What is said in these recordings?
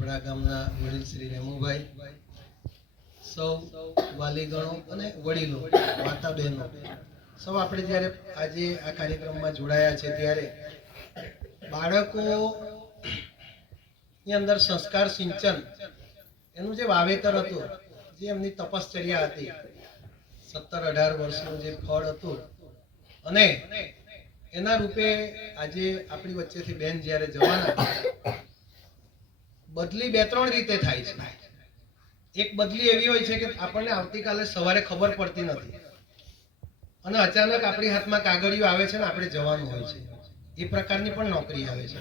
આપણા ગામના વડીલ શ્રી રેમુભાઈ, સૌ વાલીગણો અને વડીલો, માતા બહેનો. સૌ આપણે જ્યારે આજે આ કાર્યક્રમમાં જોડાયા છે ત્યારે બાળકો ની અંદર સંસ્કાર સિંચન એનું જે વાવેતર હતું, જે એમની તપશ્ચર્યા હતી, સત્તર અઢાર વર્ષનું જે ફળ હતું અને એના રૂપે આજે આપણી વચ્ચેથી બેન જ્યારે જવાના બદલી બે ત્રણ રીતે થાય છે. એક બદલી એવી હોય છે કે આપણને આવતીકાલે સવારે ખબર પડતી નથી. અને અચાનક આપણી હાથમાં કાગળિયો આવે છે ને આપણે જવાનું હોય છે. એ પ્રકારની પણ નોકરી આવે છે.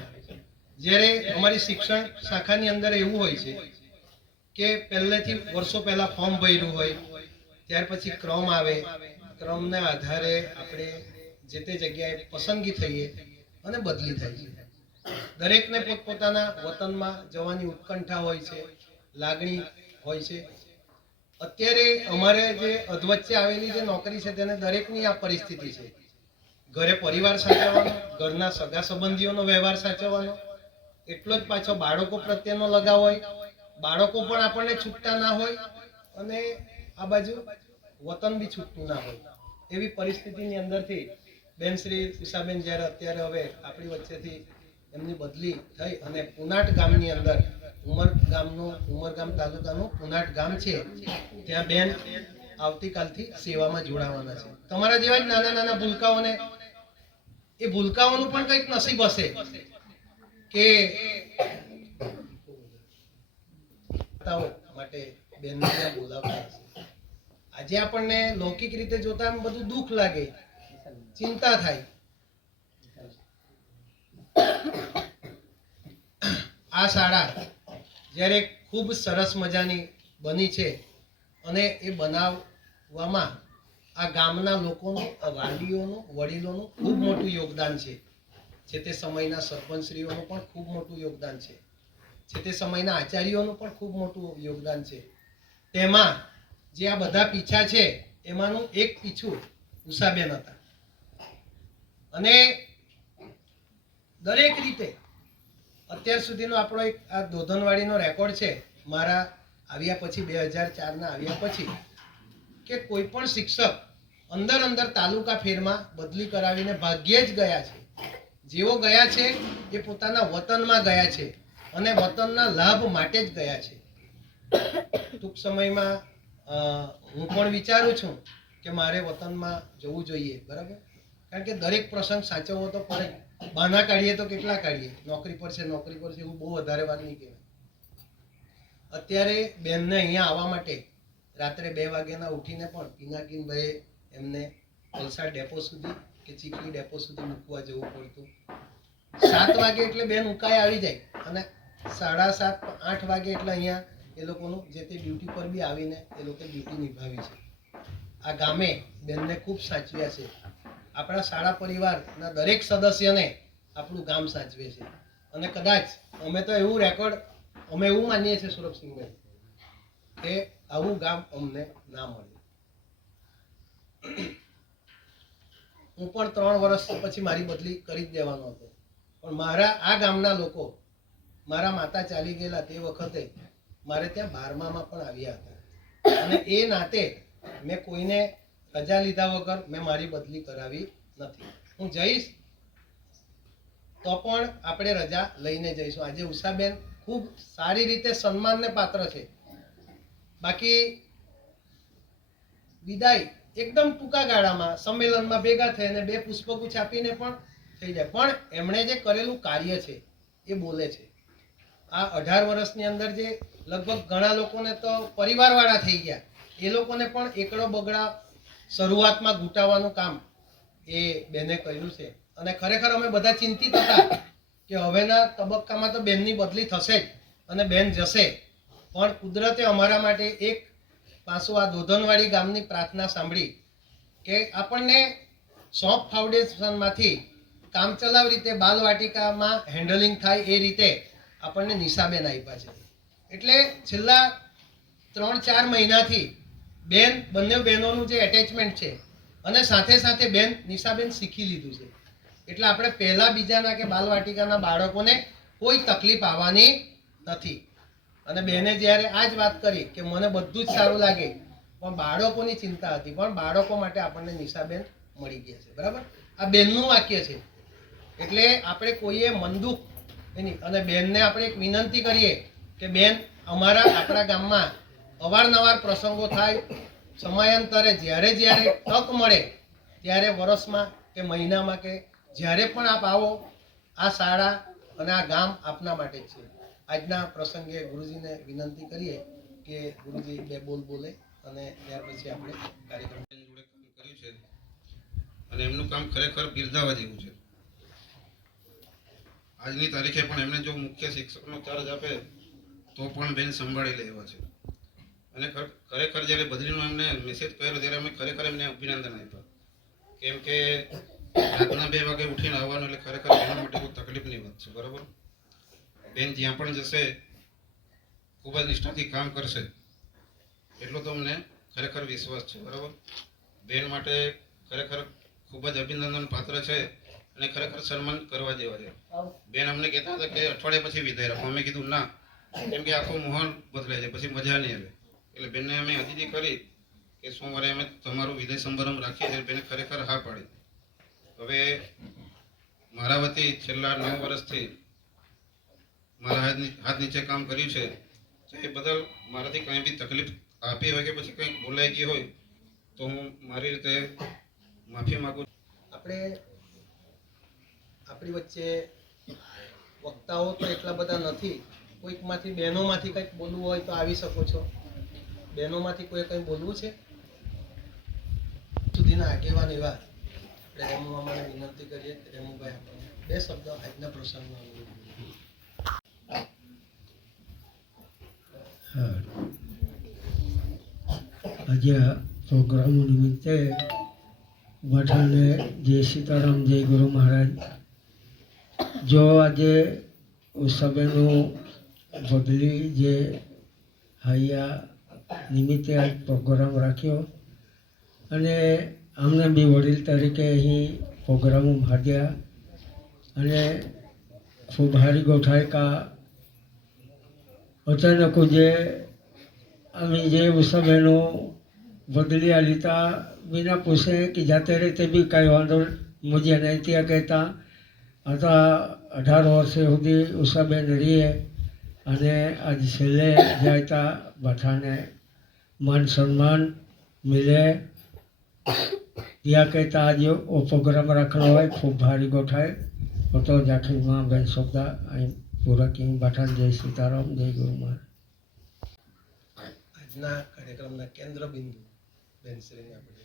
જ્યારે અમારી શિક્ષણ શાખાની અંદર એવું હોય છે કે પહેલેથી વર્ષો પહેલા ફોર્મ ભર્યું હોય, ત્યાર પછી ક્રમ આવે. ક્રમના આધારે આપણે જે તે જગ્યાએ પસંદગી થઈએ અને બદલી થાય છે. દરેકને પોતપોતાના વતનમાં જવાની ઉત્કંઠા હોય છે, લાગણી હોય છે. અત્યારે અમારે જે અધવચ્ચે આવેલી જે નોકરી છે તેને દરેકની આ પરિસ્થિતિ છે. ઘરે પરિવાર સાચવવાનો, ઘરના સગા સંબંધીઓનો વ્યવહાર સાચવવાનો, એટલો જ પાછો બાળકો પ્રત્યેનો લગાવ હોય, બાળકો પણ આપણને છૂટતા ના હોય અને આ બાજુ વતન બી છૂટતું ના હોય. એવી પરિસ્થિતિની અંદરથી બેન શ્રી ઉષાબેન જ્યારે અત્યારે હવે આપણી વચ્ચેથી એમની બદલી થઈ અને પુનાટ ગામની અંદર ઉમર ગામનું ઉમરગામ તાલુકાનું પુનાટ ગામ છે, ત્યાં બેન આવતીકાલથી સેવામાં જોડાવાના છે. તમારા જેવા જ નાના નાના ભૂલકાઓને, એ ભૂલકાઓનું પણ કંઈક નસીબ હશે કે માટે બેનને બોલાવવા આજે આપણને લૌકિક રીતે જોતા બધું દુઃખ લાગે, ચિંતા થાય. આ શાળા જ્યારે ખૂબ સરસ મજાની બની છે અને એ બનાવવામાં આ ગામના લોકોનું વાલીઓનું, વડીલોનું ખૂબ મોટું યોગદાન છે. જે તે સમયના સરપંચશ્રીઓનું પણ ખૂબ મોટું યોગદાન છે. જે તે સમયના આચાર્યોનું પણ ખૂબ મોટું યોગદાન છે. તેમાં જે આ બધા પીછા છે, એમાંનું એક પીછું ઉષાબેન હતા. અને દરેક રીતે અત્યાર સુધીનો આપણો એક આ દોધનવાડીનો રેકોર્ડ છે, મારા આવ્યા પછી બે હજાર ચારના આવ્યા પછી, કે કોઈ પણ શિક્ષક અંદર અંદર તાલુકા ફેરમાં બદલી કરાવીને ભાગ્યે જ ગયા છે. જેઓ ગયા છે એ પોતાના વતનમાં ગયા છે અને વતનના લાભ માટે જ ગયા છે. ટૂંક સમયમાં હું પણ વિચારું છું કે મારે વતનમાં જવું જોઈએ, બરાબર? કારણ કે દરેક પ્રસંગ સાચવવો તો પડે બહાના કાઢીએ તો કેટલા કાઢીએ? નોકરી પર છે નોકરી પર છે એવું બહુ વધારે વાત નહીં કહેવાય. અત્યારે બેનને અહીંયા આવવા માટે રાત્રે બે વાગ્યાના ઉઠીને પણ પિનાકીનભાઈએ એમને વલસાડ ડેપો સુધી કે ચીખલી ડેપો સુધી મૂકવા જવું પડતું. સાત વાગે એટલે બેન ઉકાઈ આવી જાય અને સાડા સાત, આઠ વાગે એટલે અહીંયા એ લોકોનું જે તે ડ્યુટી પર બી આવીને એ લોકો ડ્યુટી નિભાવી છે. આ ગામે બેનને ખૂબ સાચવ્યા છે. આપણા શાળા પરિવારના દરેક સદસ્યને આપણું ગામ સાચવે છે. અને કદાચ અમે તો એવું રેકોર્ડ અમે એવું માનીએ છીએ સુરભસિંહભાઈ કે આવું ગામ અમને ના મળે. હું પણ ત્રણ વર્ષ પછી મારી બદલી કરી જ દેવાનો હતો. પણ મારા, આ ગામના લોકો, મારા માતા ચાલી ગયેલા તે વખતે મારે ત્યાં બારમામાં પણ આવ્યા હતા. અને એ નાતે મેં કોઈને રજા લીધા વગર મેં મારી બદલી કરાવી નથી. હું જઈશ તો પણ આપણે રજા લઈને જઈશું. આજે ઉષાબેન ખૂબ સારી રીતે સન્માનને પાત્ર છે. બાકી વિદાય એકદમ ટૂંકા ગાળામાં સંમેલનમાં ભેગા થઈને બે પુષ્પગુચ્છ આપીને પણ થઈ જાય. પણ એમણે જે કરેલું કાર્ય છે એ બોલે છે. આ અઢાર વર્ષની અંદર જે લગભગ ઘણા લોકોને તો પરિવારવાળા થઈ ગયા. એ લોકોને પણ એકડો બગડા શરૂઆતમાં ઘૂંટાવાનું કામ એ બેને કર્યું છે. અને ખરેખર અમે બધા ચિંતિત હતા કે હવેના તબક્કામાં તો બેનની બદલી થશે જ અને બેન જશે. પણ કુદરતે અમારા માટે એક પાછું આ દોધનવાડી ગામની પ્રાર્થના સાંભળી કે આપણને સોફ ફાઉન્ડેશનમાંથી કામચલાવ રીતે બાલવાટિકામાં હેન્ડલિંગ થાય એ રીતે આપણને નિશાબેન આપ્યા છે. એટલે છેલ્લા ત્રણ ચાર મહિનાથી બેન, બંને બહેનોનું જે એટેચમેન્ટ છે, અને સાથે સાથે બેન નિશાબેન શીખી લીધું છે. એટલે આપણે પહેલાં બીજાના કે બાલવાટિકાના બાળકોને કોઈ તકલીફ આવવાની નથી. અને બેને જ્યારે આ જ વાત કરી કે મને બધું જ સારું લાગે, પણ બાળકોની ચિંતા હતી, પણ બાળકો માટે આપણને નિશાબેન મળી ગયા છે. બરાબર? આ બેનનું વાક્ય છે. એટલે આપણે કોઈએ મંદુક એની, અને બેનને આપણે એક વિનંતી કરીએ કે બેન, અમારા આપણા ગામમાં અવારનવાર પ્રસંગો થાય, સમયાંતરે જ્યારે જ્યારે તક મળે, ત્યારે વર્ષમાં કે મહિનામાં કે જ્યારે પણ આપ આવો, આ શાળા અને આ ગામ આપના માટે છે. આજના પ્રસંગે ગુરુજીને વિનંતી કરીએ કે ગુરુજી બે બોલ બોલે અને ત્યાર પછી આપણે કાર્યક્રમ જોડે કામ કર્યું છે. અને એમનું કામ ખરેખર બિરદાવા જેવું છે. આજની તારીખે પણ એમને જો મુખ્ય શિક્ષકનો ચાર્જ આપે, તો પણ બેન સંભાળી લે એવા છે. અને ખર- ખરેખર જ્યારે બદલીનો એમને મેસેજ કર્યો ત્યારે અમે ખરેખર એમને અભિનંદન આપ્યા. કેમ કે રાતના બે વાગે ઉઠીને આવવાનું એટલે ખરેખર એના માટે કોઈ તકલીફની વાત છે, બરાબર? બેન જ્યાં પણ જશે, ખૂબ જ નિષ્ઠાથી કામ કરશે. એટલો તો અમને ખરેખર વિશ્વાસ છે, બરાબર? બેન માટે ખરેખર ખૂબ જ અભિનંદન પાત્ર છે અને ખરેખર સન્માન કરવા જેવા છે. બેન અમને કહેતા હતા કે અઠવાડિયા પછી વિદાય રાખો. અમે કીધું, ના. કેમ કે આખો મોહન બદલાય છે, પછી મજા નહીં આવે. એટલે બેનને અમે અતિથિ કરી કે સોમવારે અમે તમારું વિદાય સમારંભ રાખીએ છીએ બેને ખરેખર હા પાડી હવે મારા વતી છેલ્લા નવ વર્ષથી મારા હાથ નીચે કામ કર્યું છે. તો એ બદલ મારાથી કંઈ બી તકલીફ આપી હોય કે પછી કંઈક બોલાઈ ગઈ હોય તો હું મારી રીતે માફી માગું. આપણે આપણી વચ્ચે વક્તાઓ તો એટલા બધા નથી. કોઈકમાંથી બહેનોમાંથી કંઈક બોલવું હોય તો આવી શકો છો. બહેનોમાંથી કોઈ કંઈ બોલવું છે? સુધીના આગેવાન એવા આપણે રેમુ મામાને વિનંતી કરીએ કે રેમુભાઈ આપણને બે શબ્દ આજના પ્રસંગમાં આજે પ્રોગ્રામ નિમિત્તે બધાને જય સીતારામ, જય ગુરુ મહારાજ. જો આજે ઉષાબેનનું બદલી જે હૈયા નિમિત્તે આ પ્રોગ્રામ રાખ્યો. અને અમને બી વડીલ તરીકે અહીં પ્રોગ્રામ ભાગ્યા અને ખૂબ હારી ગોઠાયકા અચાનક જે અમે જે ઉત્સવેનો બદલ્યા લીધા વિના પૂછે કે જાતે રીતે બી કાંઈ વાંધો મુજે નહીં ત્યાં કહેતા. હતા અઢાર વર્ષે સુધી ઉષાબેન રહીએ અને આજે છેલ્લે જાયતા બધાને માન સન્માન મિલે. ત્યાં કહેતા આજે ઓ પ્રોગ્રામ રાખેલો હોય ખૂબ ભારી ગોઠાય. તો જાખીમાં બેન શબ્દ અહીં પૂરા કી બધાને જય સીતારામ જય ગુરુ મહારાજ. આજના કાર્યક્રમના કેન્દ્ર બિંદુ બેનશ્રીને આપણે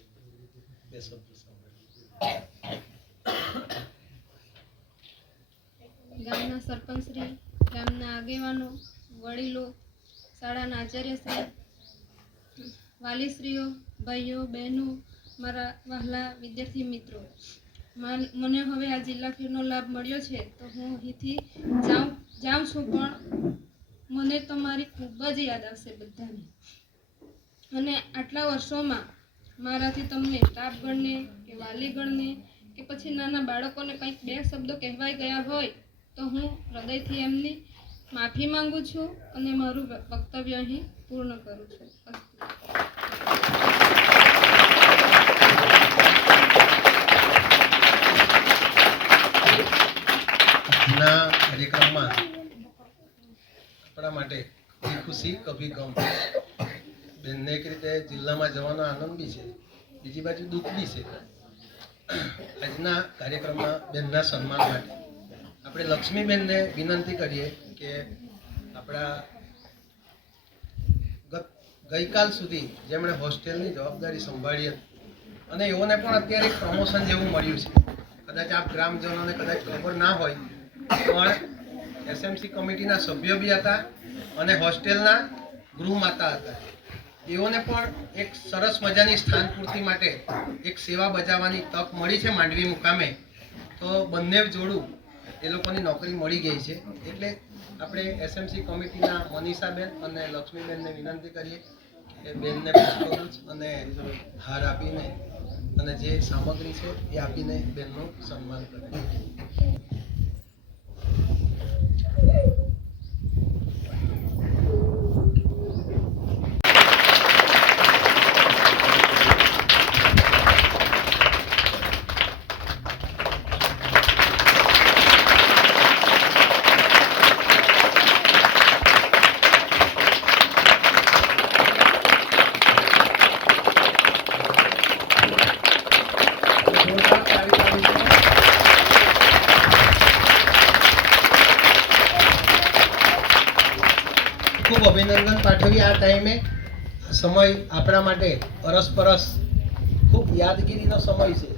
બે શબ્દો સાંભળીએ. ગામના સરપંચશ્રી ગામના આગેવાનો વડીલો શાળાના આચાર્યશ્રી વાલીશ્રીઓ, ભાઈઓ, બહેનો, મારા વહાલા વિદ્યાર્થી મિત્રો, માન- હવે આ જિલ્લા ફેરનો લાભ મળ્યો છે તો હું અહીંથી જાઉં જાઉં છું પણ મને તમારી ખૂબ જ યાદ આવશે બધાને અને આટલા વર્ષોમાં મારાથી તમને સ્ટાફગણને કે વાલીગણને કે પછી નાના બાળકોને કંઈક બે શબ્દો કહેવાઈ ગયા હોય તો હું હૃદયથી એમની માફી માંગુ છું અને મારું વક્તવ્ય અહીં પૂર્ણ કરું છું. આજના કાર્યક્રમમાં આપણા માટે કભી ખુશી, કભી બેનને એક રીતે જિલ્લામાં જવાનો આનંદ બી છે. બીજી બાજુ દુઃખ બી છે. આજના કાર્યક્રમમાં બેનના સન્માન માટે આપણે લક્ષ્મીબેનને વિનંતી કરીએ કે આપણા ગઈકાલ સુધી જેમણે હોસ્ટેલની જવાબદારી સંભાળી હતી. અને એઓને પણ અત્યારે પ્રમોશન જેવું મળ્યું છે. કદાચ આપ ગ્રામજનોને કદાચ ખબર ના હોય, પણ એસએમસી કમિટીના સભ્ય બી હતા અને હોસ્ટેલના ગૃહમાતા હતા. એઓને પણ એક સરસ મજાની સ્થાન પૂર્તિ માટે એક સેવા બજાવવાની તક મળી છે માંડવી મુકામે. તો બંને જોડું એ લોકોની નોકરી મળી ગઈ છે. એટલે આપણે એસએમસી કમિટીના મનીષાબેન અને લક્ષ્મીબેનને વિનંતી કરીએ કે બેનને અને હાર આપીને અને જે સામગ્રી છે એ આપીને બેનનું સન્માન કરે ખૂબ અભિનંદન પાઠવી આ ટાઈમે સમય આપણા માટે અરસપરસ ખૂબ યાદગીરીનો સમય છે.